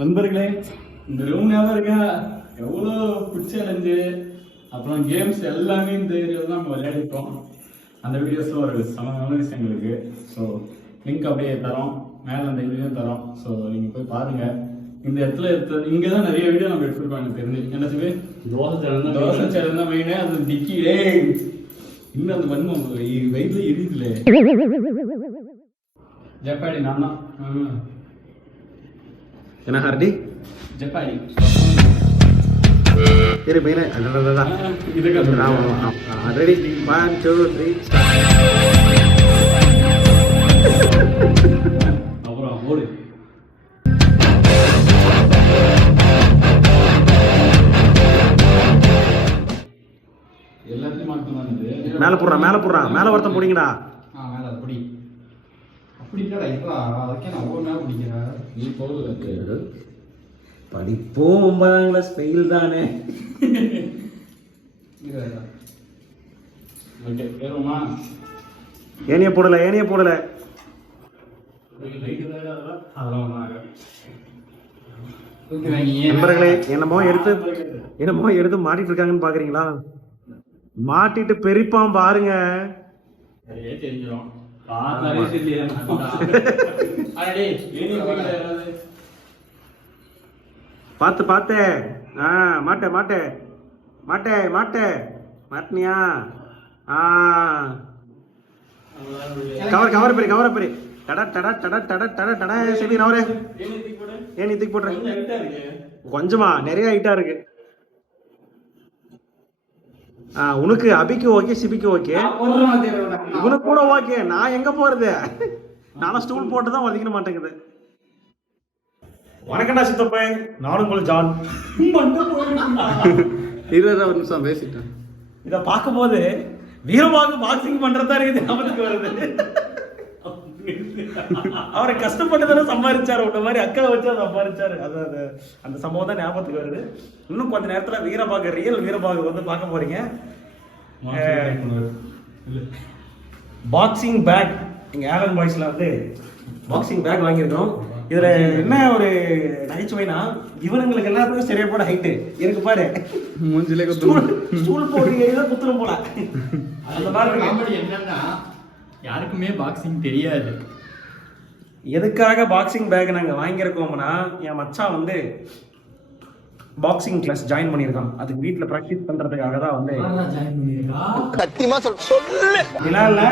நண்பர்களே, இந்த ரூம் ஞாபகம் இருக்கா? எவ்வளோ பிடிச்ச சேலஞ்சு, அப்புறம் கேம்ஸ் எல்லாமே இந்த ஏரியாவில் தான் நம்ம விளையாடிப்போம். அந்த வீடியோஸில் ஒரு செம மெமரிஸ் எங்களுக்கு. ஸோ லிங்க் அப்படியே தரோம், மேலே அந்த வீடியோ தரோம். ஸோ நீங்கள் போய் பாருங்கள். இந்த இடத்துல இங்கே தான் நிறைய வீடியோ நம்ம எடுத்துருக்கோம். எனக்கு தெரிஞ்சு என்னது தோசை சேலஞ்ச் தான் மெயினே. அது டிக்கி இன்னும் அந்த வன்மம் வயிற்றுல எரியுதுல. ஜப்பாடி நான் தான். என்ன ஹார்டி ஜப்பாடி சரி பையனே இதுக்கு ரெடி 1 2 3 அப்புறம் ஓடு எல்லாத்தையும் மாட்டோம். மேல ஒருத்தன் போடிங்கடா. மேல அப்படி அப்படி இல்லடா. இப்போ அதுக்கே நான் ஒவ்வொரு நேரம் பிடிக்கிறேன். நீ போகுது படிப்போம் 9ஆம் கிளாஸ் ஃபெயில் தானே. ஓகே ஏறுமா? ஏனிய போடல நண்பர்களே, என்னமோ எடுத்து மாட்டிட்டு இருக்காங்கன்னு பாக்குறீங்களா? மாட்டிட்டு பெரிப்பான் பாருங்க. தெரிஞ்சிடும். பார்த்து மாட்டினியா? கவர் பெரிய சரி நவரே ஏன் தூக்கி போடுறேன். கொஞ்சமா நிறைய ஹைட்டா இருக்கு. உனக்கு அபிக்கு ஓகே, சிபிக்கு ஓகே, இவனுக்கு கூட ஓகே. நான் எங்க போறது? நானும் ஸ்டூல் போட்டு தான் வதிக்க மாட்டேங்குது. வணக்கம்டா சித்தப்பா, நானும் உங்களை ஜான். 20 நிமிஷம் பேசிட்டேன். இதை பார்க்கும் போது வீரபாகு பாக்ஸிங் பண்றதா இருக்குது ஞாபகத்துக்கு வருது. அவரை கஷ்டப்பட்டு தானே சம்பாதிச்சாரு, உன்ன மாதிரி அக்கா வச்சா சம்பாதிச்சாரு. அதாவது அந்த சம்பவம் தான் ஞாபகத்துக்கு வருது. இன்னும் கொஞ்ச நேரத்துல வீரபாகு, ரியல் வீரபாகு வந்து பார்க்க போறீங்க. பாக்ஸிங் பேக் எங்க ஆலன் பாய்ஸ்ல வந்து பாக்ஸிங் பேக் வாங்கியிருக்கோம். இதுல என்ன ஒரு நகைச்சுவைனா, இவனுங்களுக்கு எல்லாருக்கும் சரியா போட ஹைட்டு இருக்கு பாரு. மூஞ்சிலே ஸ்டூல் போட்டு குத்துரும் போல. அந்த மாதிரி என்னன்னா, யாருக்குமே பாக்ஸிங் தெரியாது. எதுக்காக பாக்ஸிங் பேக் நாங்க வாங்கியிருக்கோம்னா, என் மச்சான் வந்து பாக்ஸிங் கிளாஸ் ஜாயின் பண்ணியிருக்கான். அதுக்கு வீட்டுல பிராக்டிஸ் பண்றதுக்காக தான் வந்து இல்ல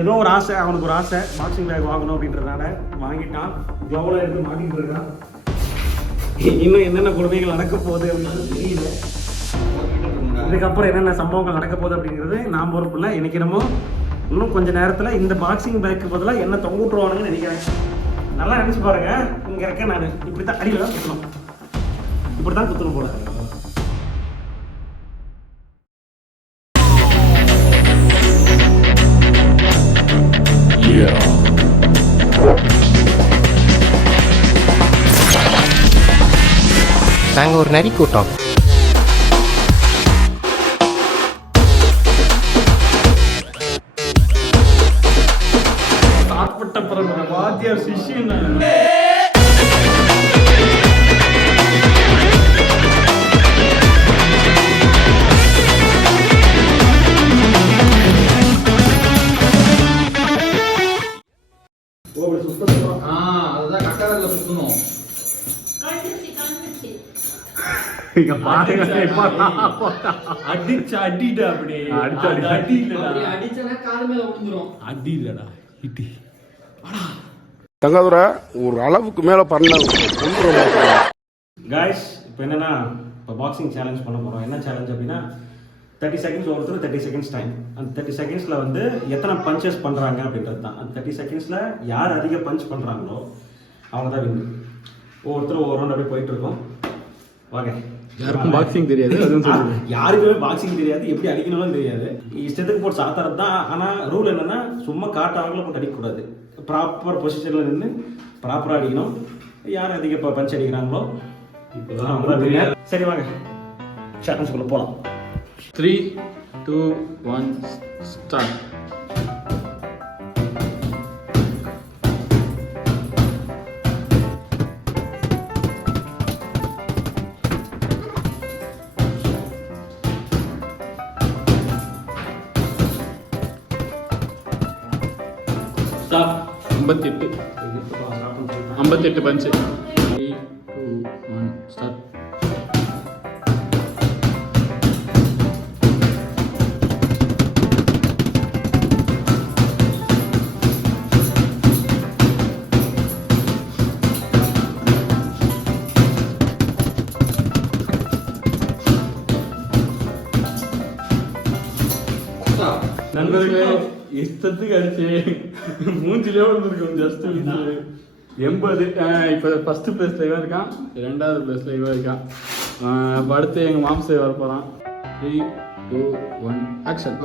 ஏதோ ஒரு ஆசை, அவனுக்கு ஒரு ஆசை பாக்ஸிங் பேக் வாங்கணும் அப்படின்றதுனால வாங்கிட்டான். எவ்வளோ எடுத்து மாட்டிட்டு இருக்கான். இன்னும் என்னென்ன கொடுமைகள் நடக்க போகுது அப்படின்றது தெரியல. இதுக்கப்புறம் என்னென்ன சம்பவங்கள் நடக்க போகுது அப்படிங்கிறது நான் பொறுப்பு இல்லை. எனக்கு என்னமோ இன்னும் கொஞ்ச நேரத்தில் இந்த பாக்ஸிங் பேக்கு பதிலாக என்ன தொங்க விட்டுருவானுங்கன்னு நினைக்கிறேன். நல்லா நினச்சி பாருங்க. இங்கே இருக்க நான் இப்படி தான் அடியில் தான் குத்தணும், இப்படி தான் குத்தணும் போல. நாங்க ஒரு நரி கூட்டம். சாப்பிட்ட பிறகு வாத்தியார் சிஷ்யன். அதுதான் கட்டாரில் சுத்தணும். தங்காதுரை ஒரு அளவுக்கு மேல பண்ணாங்க. காய்ஸ், இப்போ என்னன்னா, இப்போ பாக்ஸிங் சேலஞ்ச் பண்ண போகிறோம். என்ன சேலஞ்ச் அப்படின்னா, 30 செகண்ட்ஸ் ஒருத்தர் 30 செகண்ட்ஸ் டைம். அந்த 30 செகண்ட்ஸில் வந்து எத்தனை பஞ்சஸ் பண்ணுறாங்க அப்படின்றது தான். அந்த 30 செகண்ட்ஸில் யார் அதிக பஞ்ச் பண்ணுறாங்களோ அவங்க தான் வின்னு. ஒவ்வொருத்தரும் ஒவ்வொரு ரவுண்ட் அப்படியே போயிட்டு இருக்கோம். வாங்க. யாருக்கும் பாக்ஸிங் தெரியாது, யாருக்குமே பாக்ஸிங் தெரியாது, எப்படி அடிக்கணும்னு தெரியாது. இஷ்டத்துக்கு போட்டு சாத்துறது தான். ஆனால் ரூல் என்னன்னா, சும்மா காட்டாவங்கள போட்டு அடிக்கக்கூடாது. ப்ராப்பர் பொசிஷனில் நின்று ப்ராப்பராக அடிக்கணும். யார் அதிக பஞ்ச் அடிக்கிறாங்களோ இப்போதான் அவங்க தான் வின்னர். சரி வாங்க சேலஞ்சுக்குள்ள போகலாம். 3 2 1 ஸ்டார்ட். ஸ்டாப். 58 58 பஞ்சு. 3 2 1 ஸ்டார்ட். நண்பர்களே இஷ்டத்துக்கு அடிச்சு மூஞ்சிலே விழுந்துருக்கோம். ஜஸ்ட் 80. இப்போ ஃபர்ஸ்ட் பிளேஸ்ல இவன் இருக்கான், 2வது பிளேஸ்ல இவன் இருக்கான். இப்போ அடுத்து எங்கள் மாம்சை வர போகிறான். 3 2 1 ஆக்ஷன்.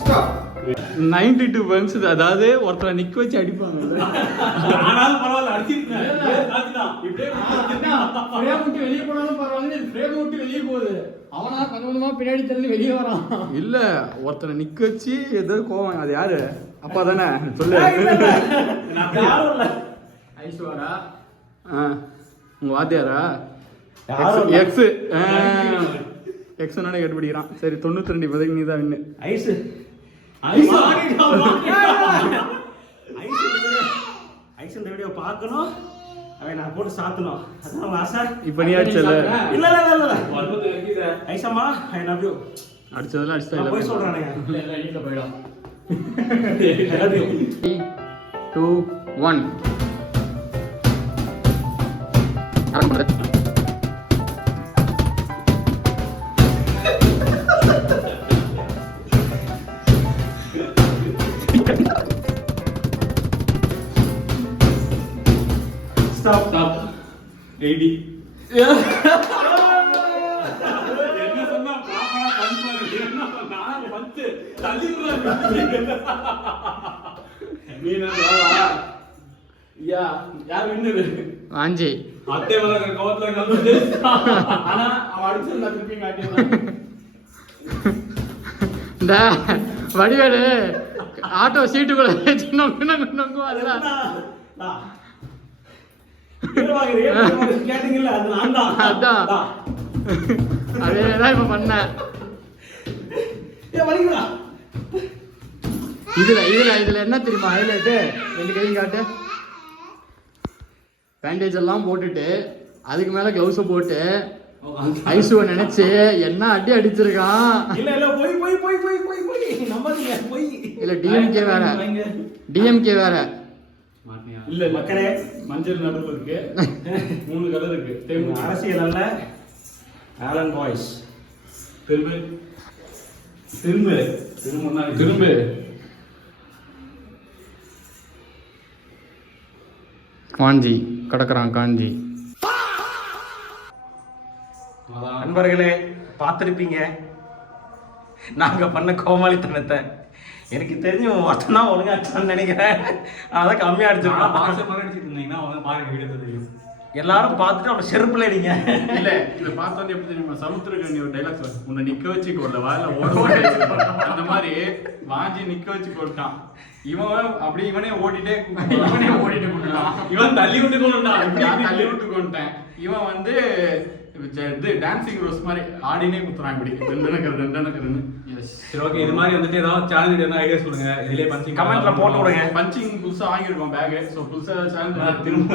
ஸ்டாப். 92 பன்ஸ். அதாவது ஒருத்தரை நிக்க வச்சு அடிப்பாங்க. ஆனாலும் பரவாயில்ல, அடிச்சிருக்கேன். வெளியே போனாலும் பரவாயில்ல, ஃப்ரேம் விட்டு வெளியே போகுது. அவனா கொஞ்சமா பின்னாடி தள்ளி வெளியே வரான். இல்ல ஒருத்தரை நிக்க வச்சு ஏதோ கோவம். அது யாரு? அப்பா தானே? சொல்லு. ஐஸ்வரா உங்க வாத்தியாரா? எக்ஸ் எக்ஸ் நானே கண்டுபிடிக்கிறான். சரி 92 இப்போதைக்கு நீ தான் வின்னு. ஐஸ் இந்த வீடியோ பார்க்கணும், அவன் நான் போட்டு சாத்தணும். அதான் உங்க ஆசை. இப்போ நீ அடிச்சல? இல்ல ஐசம்மா ஐ லவ் யூ. அடிச்சதெல்லாம் அடிச்சா போய் சொல்றானே. இல்ல வீட்ல போய்டும். I love you. 3 2 1 ஸ்டாப். 80. என்ன சொன்னா ப்ராப்பரா பஞ்ச் பண்ணு. நான் பஞ்ச் தள்ளிடுறேன். மீனா யா யார் வின்னர்? வாஞ்சி. அத்தை வர கோவத்துல கலந்து. ஆனா அவ அடிச்சு நான் திருப்பி காட்டிடுறேன். இந்த வடிவேலு ஆட்டோ சீட்டுக்குள்ள வச்சு நொங்கு அதெல்லாம் கேட்டீங்கல்ல, அது நான் தான். அதான் அதேதான் இப்ப பண்ணேன். இதுல என்ன தெரியுமா ஹைலைட்டு? 2 கையும் காட்டு. பேண்டேஜ் எல்லாம் போட்டுட்டு அதுக்கு மேல கிளவுஸ போட்டு ஐசுவ நினைச்சு என்ன அடி அடிச்சிருக்கான். இல்ல போய் நம்பாதீங்க. போய் இல்ல டிஎம்கே வேற. இல்ல மக்களே, மஞ்சள் நடுவுல இருக்கு, 3 கலர் இருக்கு. அரசியல் அல்ல, ஆலன் பாய்ஸ். திரும்ப காஞ்சி கடக்குறான். காஞ்சி நண்பர்களே பார்த்துருப்பீங்க நாங்க பண்ண கோமாளித்தனத்தை. எனக்கு தெரிஞ்சு ஒருத்தன் தான் ஒழுங்கா அடிச்சான்னு நினைக்கிறேன். அதான் கம்மியா அடிச்சிருக்கான். அடிச்சிட்டு இருந்தீங்கன்னா பாருங்க வீடியோ தெரியும். எல்லாரும் பார்த்துட்டு அவனை செருப்புல அடிங்க. இல்ல இதை பார்த்தோன்னே எப்படி தெரியுமா? சமுத்திரக்கண்ணி ஒரு டைலாக் சொல்ல, உன்னை நிக்க வச்சு கொள்ள வாயில ஓட அந்த மாதிரி வாஞ்சி நிக்க வச்சு கொண்டான். இவன் அப்படி இவனே ஓடிட்டே கொண்டான். இவன் தள்ளி விட்டு கொண்டான். தள்ளி விட்டு கொண்டேன். இவன் வந்து இது டான்சிங் ரோஸ் மாதிரி ஆடினே குத்துறான். இப்படி ரெண்டனக்கருன்னு. சரி ஓகே, இது மாதிரி வந்துட்டு ஏதாவது சேலஞ்ச் என்ன ஐடியா சொல்லுங்க. இதுலயே பஞ்சிங் கமெண்ட்ல போட்டு விடுங்க. பஞ்சிங் புதுசா வாங்கிருக்கோம் பேக். சோ புதுசா சேலஞ்ச் திரும்ப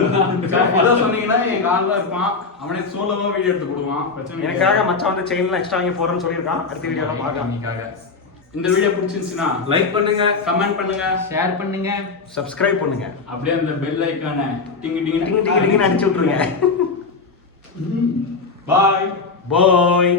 ஏதோ சொன்னீங்கன்னா எங்க ஆள் தான் இருப்பான். அவனே சோலோவா வீடியோ எடுத்து கொடுவான். பிரச்சனை எனக்காக மச்சான் வந்து செயின்லாம் எக்ஸ்ட்ரா வாங்கி போறேன்னு சொல்லியிருக்கான். அடுத்த வீடியோல பார்க்கலாம். நீக்காக இந்த வீடியோ பிடிச்சிருந்துச்சுன்னா லைக் பண்ணுங்க, கமெண்ட் பண்ணுங்க, ஷேர் பண்ணுங்க, சப்ஸ்கிரைப் பண்ணுங்க. அப்படியே அந்த பெல் ஐகானை டிங் டிங் டிங் டிங் டிங்னு அடிச்சு விட்டுருங்க. பாய் பாய்.